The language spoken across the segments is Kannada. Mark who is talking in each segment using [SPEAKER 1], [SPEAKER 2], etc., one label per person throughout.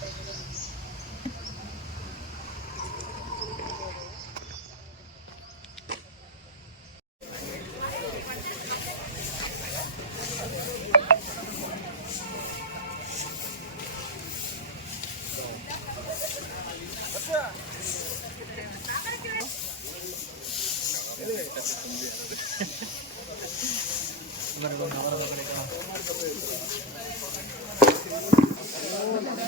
[SPEAKER 1] Gracias.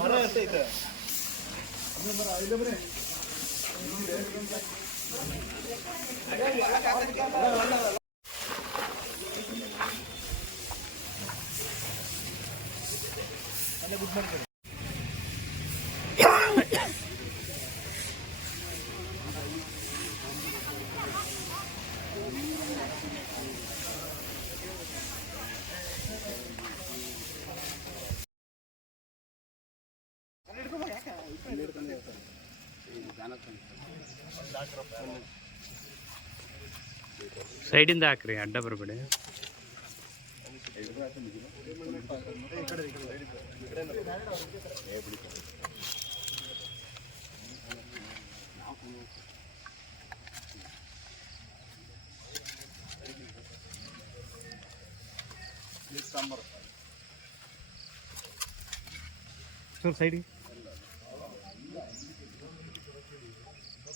[SPEAKER 1] ಮರ ಎಷ್ಟೈತೆ ಮರ ಐದು ಬರೀ ಅಲ್ಲೇ ಗುಡ್ ಮಾರ್ನಿಂಗ್. ಸೈಡಿಂದ ಹಾಕ್ರಿ ಅಡ್ಡ ಬರಬೇಡಿ.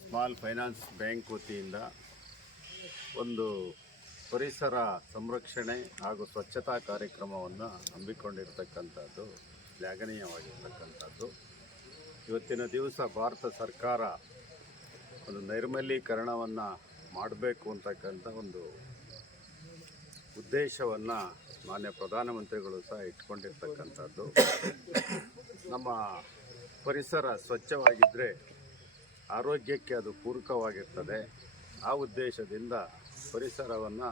[SPEAKER 2] ಸ್ಮಾಲ್ ಫೈನಾನ್ಸ್ ಬ್ಯಾಂಕ್ ವತಿಯಿಂದ ಒಂದು ಪರಿಸರ ಸಂರಕ್ಷಣೆ ಹಾಗೂ ಸ್ವಚ್ಛತಾ ಕಾರ್ಯಕ್ರಮವನ್ನು ಹಮ್ಮಿಕೊಂಡಿರ್ತಕ್ಕಂಥದ್ದು, ಶ್ಲಾಘನೀಯವಾಗಿರ್ತಕ್ಕಂಥದ್ದು. ಇವತ್ತಿನ ದಿವಸ ಭಾರತ ಸರ್ಕಾರ ಒಂದು ನೈರ್ಮಲೀಕರಣವನ್ನು ಮಾಡಬೇಕು ಅಂತಕ್ಕಂಥ ಒಂದು ಉದ್ದೇಶವನ್ನು ಮಾನ್ಯ ಪ್ರಧಾನಮಂತ್ರಿಗಳು ಸಹ ಇಟ್ಕೊಂಡಿರ್ತಕ್ಕಂಥದ್ದು. ನಮ್ಮ ಪರಿಸರ ಸ್ವಚ್ಛವಾಗಿದ್ದರೆ ಆರೋಗ್ಯಕ್ಕೆ ಅದು ಪೂರಕವಾಗಿರ್ತದೆ. ಆ ಉದ್ದೇಶದಿಂದ ಪರಿಸರವನ್ನು,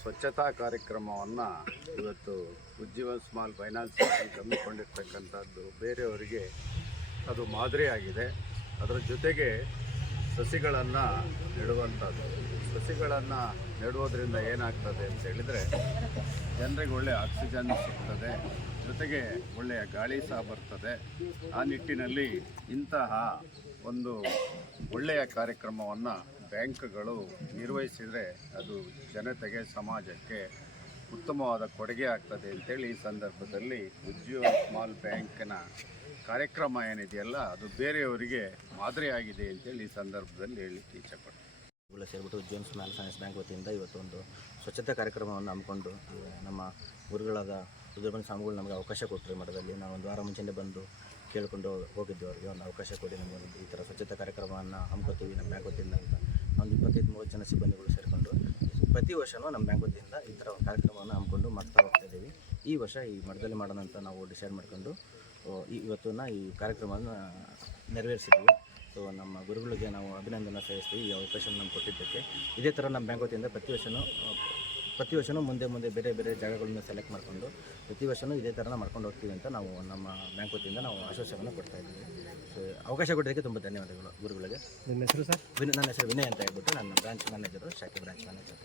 [SPEAKER 2] ಸ್ವಚ್ಛತಾ ಕಾರ್ಯಕ್ರಮವನ್ನು ಇವತ್ತು ಉಜ್ಜೀವನ್ ಸ್ಮಾಲ್ ಫೈನಾನ್ಸ್ ಬ್ಯಾಂಕ್ ಹಮ್ಮಿಕೊಂಡಿರ್ತಕ್ಕಂಥದ್ದು ಬೇರೆಯವರಿಗೆ ಅದು ಮಾದರಿಯಾಗಿದೆ. ಅದರ ಜೊತೆಗೆ ಸಸಿಗಳನ್ನು ನೆಡುವಂಥದ್ದು. ಸಸಿಗಳನ್ನು ನೆಡುವುದರಿಂದ ಏನಾಗ್ತದೆ ಅಂತ ಹೇಳಿದರೆ, ಜನರಿಗೆ ಒಳ್ಳೆಯ ಆಕ್ಸಿಜನ್ ಸಿಗ್ತದೆ, ಜೊತೆಗೆ ಒಳ್ಳೆಯ ಗಾಳಿ ಸಹ ಬರ್ತದೆ. ಆ ನಿಟ್ಟಿನಲ್ಲಿ ಇಂತಹ ಒಂದು ಒಳ್ಳೆಯ ಕಾರ್ಯಕ್ರಮವನ್ನು ಬ್ಯಾಂಕ್ಗಳು ನಿರ್ವಹಿಸಿದರೆ ಅದು ಜನತೆಗೆ, ಸಮಾಜಕ್ಕೆ ಉತ್ತಮವಾದ ಕೊಡುಗೆ ಆಗ್ತದೆ ಅಂತೇಳಿ ಈ ಸಂದರ್ಭದಲ್ಲಿ ಉಜ್ಜೀವ ಸ್ಮಾಲ್ ಬ್ಯಾಂಕಿನ ಕಾರ್ಯಕ್ರಮ ಏನಿದೆಯಲ್ಲ, ಅದು ಬೇರೆಯವರಿಗೆ ಮಾದರಿಯಾಗಿದೆ ಅಂತೇಳಿ ಈ ಸಂದರ್ಭದಲ್ಲಿ ಹೇಳಲಿಕ್ಕೆ ಇಚ್ಛೆಪಡ್ತೀನಿ.
[SPEAKER 3] ಸೇರಿಬಿಟ್ಟು ಜೇಮ್ಸ್ ಮ್ಯಾನ್ ಫೈನಾನ್ಸ್ ಬ್ಯಾಂಕ್ ವತಿಯಿಂದ ಇವತ್ತೊಂದು ಸ್ವಚ್ಛತಾ ಕಾರ್ಯಕ್ರಮವನ್ನು ಹಮ್ಮಿಕೊಂಡು ನಮ್ಮ ಗುರುಗಳಾದ ಸುಧರ್ಮನ್ ಸ್ವಾಮಿಗಳು ನಮಗೆ ಅವಕಾಶ ಕೊಟ್ಟರು ಮಠದಲ್ಲಿ. ನಾವು ಒಂದು ವಾರ ಮುಂಚೆನೇ ಬಂದು ಕೇಳಿಕೊಂಡು ಹೋಗಿದ್ದು ಅವರಿಗೆ ಒಂದು ಅವಕಾಶ ಕೊಡಿ, ನಮಗೆ ಈ ಥರ ಸ್ವಚ್ಛತಾ ಕಾರ್ಯಕ್ರಮವನ್ನು ಹಮ್ಮಿಕೊತೀವಿ ನಮ್ಮ ಬ್ಯಾಂಕ್ ವತಿಯಿಂದ ಅಂತ. ಒಂದು ಇಪ್ಪತ್ತೈದು ಮೂವತ್ತು ಜನ ಸಿಬ್ಬಂದಿಗಳು ಸೇರಿಕೊಂಡು, ಪ್ರತಿ ವರ್ಷವೂ ನಮ್ಮ ಬ್ಯಾಂಕ್ ವತಿಯಿಂದ ಈ ಥರ ಒಂದು ಕಾರ್ಯಕ್ರಮವನ್ನು ಹಮ್ಮಿಕೊಂಡು ಮಾಡ್ತಾ ಹೋಗ್ತಾ ಇದ್ದೀವಿ. ಈ ವರ್ಷ ಈ ಮಠದಲ್ಲಿ ಮಾಡೋಣ ಅಂತ ನಾವು ಡಿಸೈಡ್ ಮಾಡ್ಕೊಂಡು ಇವತ್ತನ್ನ ಈ ಕಾರ್ಯಕ್ರಮವನ್ನು ನೆರವೇರಿಸಿದ್ವಿ. ಸೊ ನಮ್ಮ ಗುರುಗಳಿಗೆ ನಾವು ಅಭಿನಂದನೆ ಸಲ್ಲಿಸ್ತೀವಿ ಈ ಅವಕಾಶವನ್ನು ನಮ್ಗೆ ಕೊಟ್ಟಿದ್ದಕ್ಕೆ. ಇದೇ ಥರ ನಮ್ಮ ಬ್ಯಾಂಕ್ ವತಿಯಿಂದ ಪ್ರತಿ ವರ್ಷವೂ ಪ್ರತಿ ವರ್ಷವೂ ಮುಂದೆ ಮುಂದೆ ಬೇರೆ ಬೇರೆ ಜಾಗಗಳನ್ನ ಸೆಲೆಕ್ಟ್ ಮಾಡಿಕೊಂಡು ಪ್ರತಿ ವರ್ಷವೂ ಇದೇ ಥರನ ಮಾಡ್ಕೊಂಡು ಹೋಗ್ತೀವಿ ಅಂತ ನಾವು ನಮ್ಮ ಬ್ಯಾಂಕ್ ವತಿಯಿಂದ ನಾವು ಆಶ್ವಾಸವನ್ನು ಕೊಡ್ತಾ ಇದ್ದೀವಿ. ಸೊ ಅವಕಾಶ ಕೊಟ್ಟಿದ್ದಕ್ಕೆ ತುಂಬ ಧನ್ಯವಾದಗಳು ಗುರುಗಳಿಗೆ.
[SPEAKER 1] ನಿಮ್ಮ ಹೆಸರು ಸರ್?
[SPEAKER 3] ವಿನಯ್ ನನ್ನ ಹೆಸರು ವಿನಯ್ ಅಂತ ಹೇಳ್ಬಿಟ್ಟು ನನ್ನ ಬ್ರಾಂಚ್ ಮ್ಯಾನೇಜರು ಶಾಖೆ ಬ್ರಾಂಚ್ ಮ್ಯಾನೇಜರ್